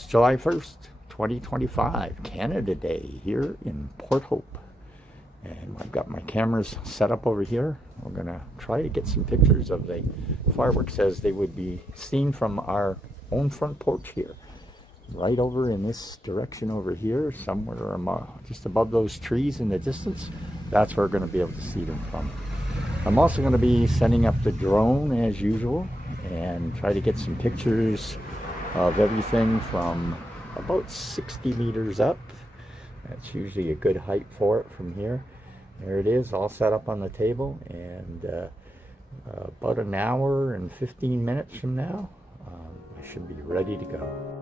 It's July 1st, 2025, Canada Day here in Port Hope. And I've got my cameras set up over here. We're going to try to get some pictures of the fireworks as they would be seen from our own front porch here. Right over in this direction over here, somewhere just above those trees in the distance. That's where we're going to be able to see them from. I'm also going to be setting up the drone as usual and try to get some pictures of everything from about 60 meters up. That's usually a good height for it from here. There it is, all set up on the table, and about an hour and 15 minutes from now, I should be ready to go.